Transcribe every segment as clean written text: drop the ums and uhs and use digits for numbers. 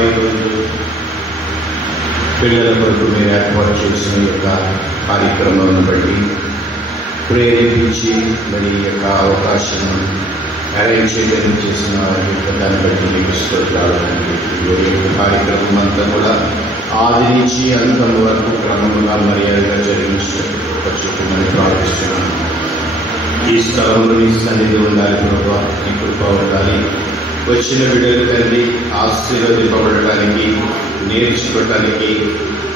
ఈరోజు పిల్లల కొరకు మీరు ఏర్పాటు చేసిన యొక్క కార్యక్రమాలను బట్టి ప్రేరేపించి మరి ఈ యొక్క అవకాశం అరేంజ్ చేయడం చేసిన దాన్ని బట్టి మీకు స్తోత్రాలండి. కార్యక్రమం అంతా కూడా ఆది నుంచి అంతం వరకు క్రమంగా మర్యాదగా జరిగించుకోమని ప్రార్థిస్తున్నాను. ఈ స్థలంలో మీ సన్నిధి ఉండాలి ప్రభావ, ఈ కృప ఉండాలి. వచ్చిన బిడ్డలు తండ్రి ఆశీర్వదింపబడటానికి, నేర్చుకోవటానికి,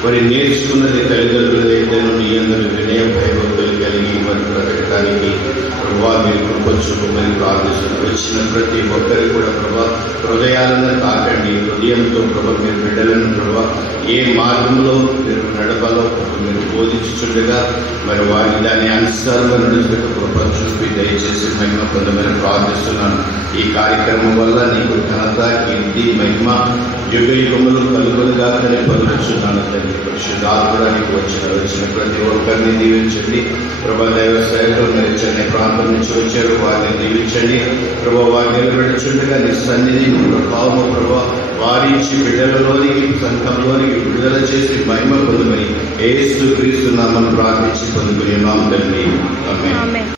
మరి నేర్చుకున్నది తల్లిదండ్రుల దగ్గర నీ అందరూ వినయ భయభక్తులు కలిగి మరి బ్రతకటానికి ప్రభావ మీరు కృప చూపమని ప్రార్థిస్తున్నారు. వచ్చిన ప్రతి ఒక్కరికి కూడా ప్రభావ హృదయాలను తాకండి. హృదయంతో ప్రభావ మీరు బిడ్డలను ప్రభావ ఏ మార్గంలో మీరు నడపాలో మీరు బోధించుండగా మరి వారిని దాని అనుసారంగా నడుచుకు కృప చూపి దయచేసి మహిమ పొందమని ప్రార్థిస్తున్నాను. ఈ కార్యక్రమం వల్ల నీకు ఘనత, కీర్తి, మహిమ యుగ యుగములు కలుగులుగా అని పలుకుతున్నాను తండ్రి. పరిశుద్ధాత్ముడా నీకు వచ్చిన ప్రతి ఒక్కరిని దీవించండి ప్రభా. దైవ సేవకులు మరి చెన్నై ప్రాంతం నుంచి వచ్చారు, వారిని దీవించండి ప్రభా. వారిని నిలబెడుచుండగా నీ సన్నిధి ప్రభావము ప్రభా వారించి బిడ్డలలోనికి, సంఘంలోనికి విడుదల చేసి మహిమ పొందుమని యేసు క్రీస్తు నామమున ప్రార్థించి పొందుకున్నాం తండ్రి. ఆమేన్.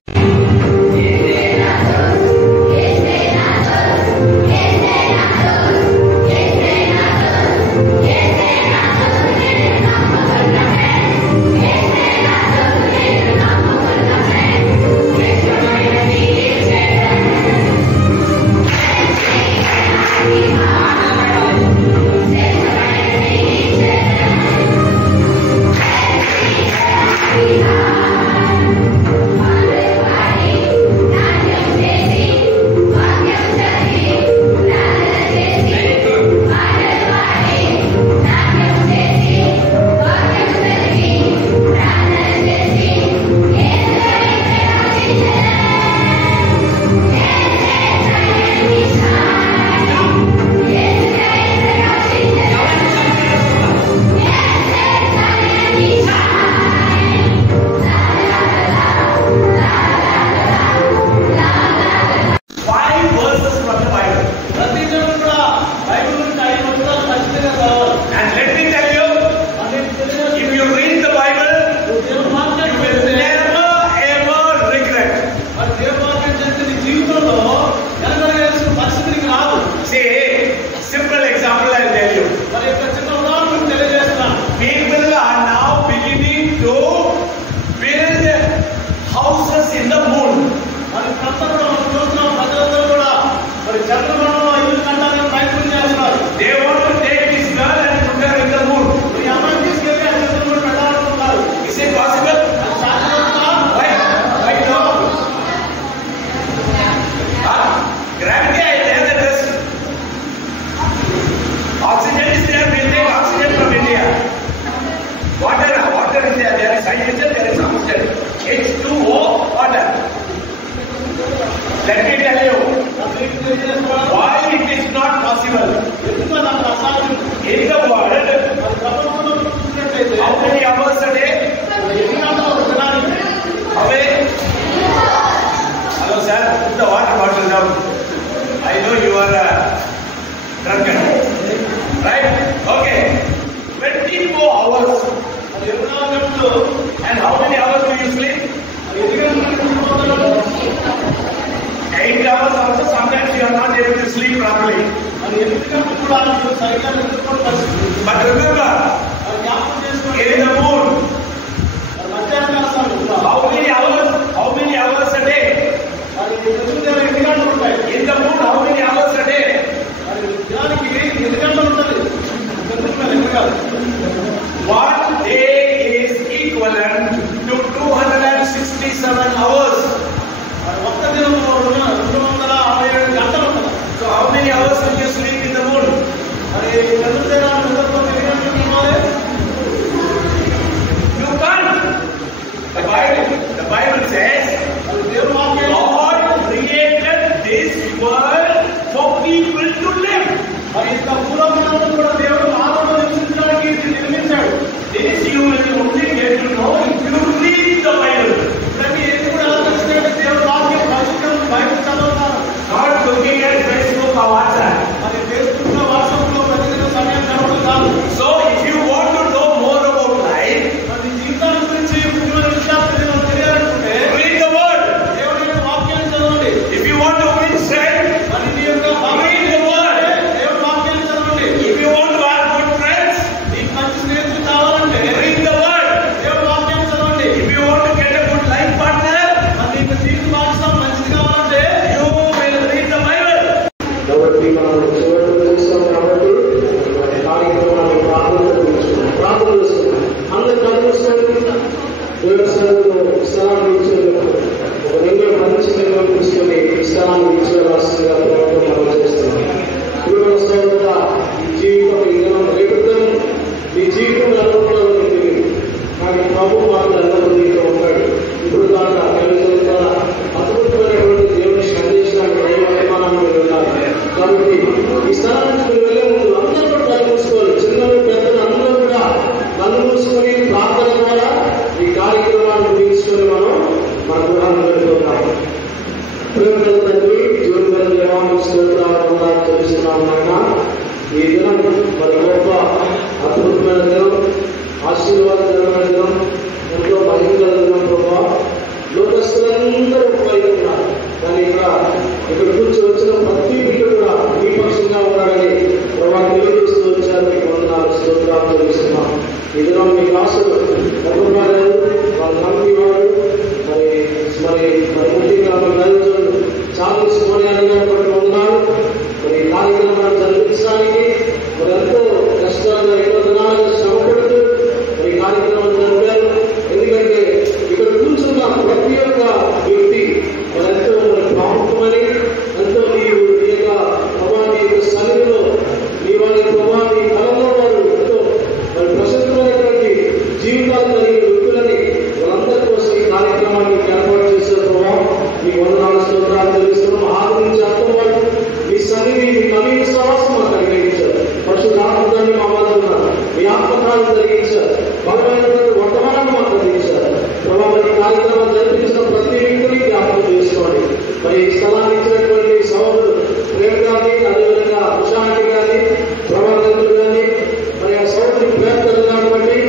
స్థలాన్ని ఇచ్చేవాల్సిందిగా ప్రభుత్వం మనం చేస్తున్నాం. సోదరుడా, ఈ జీవితం ఇంధనం రేపుతాం. ఈ జీవితం అనుభవంలో తెలియదు, కానీ ప్రభు మాత్రం అందరూ నీతో ఉంటాడు. ఇప్పుడు దాకా కలిగిన అద్భుతమైనటువంటి దేవుని సందేశాన్ని దైవమానాన్ని మీరు ఉన్నారు. కాబట్టి ఈ స్థలానికి మీరు వెళ్ళే ముందు అందరూ కూడా కళ్ళు మూసుకోవాలి. చిన్నలు పెద్దలు అందరూ కూడా కళ్ళు మూసుకొని ప్రార్థన ద్వారా ఈ కార్యక్రమాన్ని ముగించుకొని మనం మన గృహాన్ని వెళ్తున్నాం. ప్రేమ తండ్రి, జీవన దేవాన్ని స్తోత్రాలు తెలుస్తున్నామన్నా ఈ దినం మరి గొప్ప అద్భుతమైన దినం, ఆశీర్వాదకరమైన దినం, ఎంతో మహిళల దినం. ప్రభావ లోకస్తులందరూ ఉపయోగ ఉన్నారు, కానీ ఇక్కడ కూర్చొని వచ్చిన ప్రతి బిడ్డ కూడా మీ పక్షంగా ఉన్నారని ప్రభావ తెలియజేస్తూ వచ్చారు. మీకు వందనాలు స్తోత్రాలు తెలుస్తున్నాం. ఈ దినం మీ ఆశలు ఒక్కరు వాళ్ళ నమ్మి వారు మరి మరి ముఖ్యంగా దైవజనులు చాలా స్మరణీయంగా ఉన్నారు. మరి కార్యక్రమాన్ని జరిపించడానికి మరి ఎంతో కష్టాలు ఎన్నో దినాలుగా శ్రమపడుతూ మరి కార్యక్రమం జరిపారు. ఎందుకంటే ఇక్కడ కూర్చున్న ప్రతి ఒక్క వ్యక్తి మరి ఎంతో ప్రాముఖ్యమని, ఎంతో నీవు నీ యొక్క ప్రభావి యొక్క సన్నిధిలో నీ వారి ప్రభావి కళలో వారు ఎంతో మరి ప్రశస్తమైనటువంటి జీవితాలు కలిగిన వ్యక్తులని వాళ్ళందరి కోసం ఈ కార్యక్రమాన్ని ఏర్పాటు చేసే ప్రభావం మీకు వందనాలు స్తోత్రాలు తెలుస్తున్నాం. ఆది నుంచి అంతం వరకు మీ సన్నిధి, మీ నవీన సహవాసం మాకు కలిగించారు. పరిశుద్ధాత్మని మా వద్ద ఉన్నారు, మీ ఆత్మకాలను కలిగించారు, బలమైనటువంటి వర్తమానాన్ని మాకు అందించారు. ప్రభావం ఈ కార్యక్రమం జరిపించిన ప్రతి వ్యక్తిని జ్ఞాపకం చేసుకోండి. మరి ఈ స్థలాన్ని ఇచ్చినటువంటి సోదరుడు ప్రేమ కానీ, అదేవిధంగా ఉషాంటి కానీ, ప్రభావంతులు కానీ, మరి ఆ సోదరుని ప్రేమలు కాబట్టి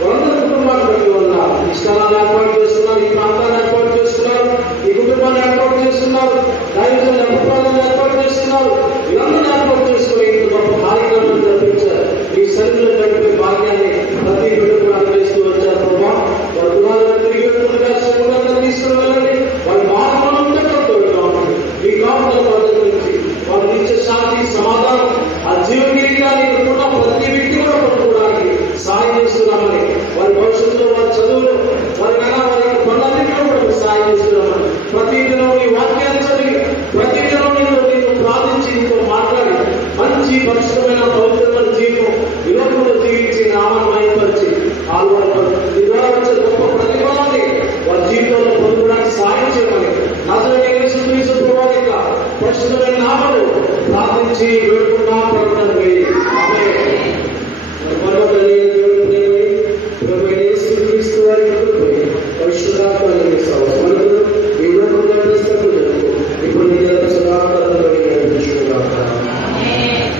వాళ్ళందరి కుటుంబాన్ని బట్టి ఉన్నారు. ఈ స్థలాన్ని ఏర్పాటు చేస్తున్నారు, ఈ ప్రాంతాన్ని ఏర్పాటు చేస్తున్నారు, ఈ కుటుంబాన్ని ఏర్పాటు చేస్తున్నారు, దైవజనుల అభిప్రాయాలను ఏర్పాటు చేస్తున్నారు. వీళ్ళందరూ ఏర్పాటు చేసుకుని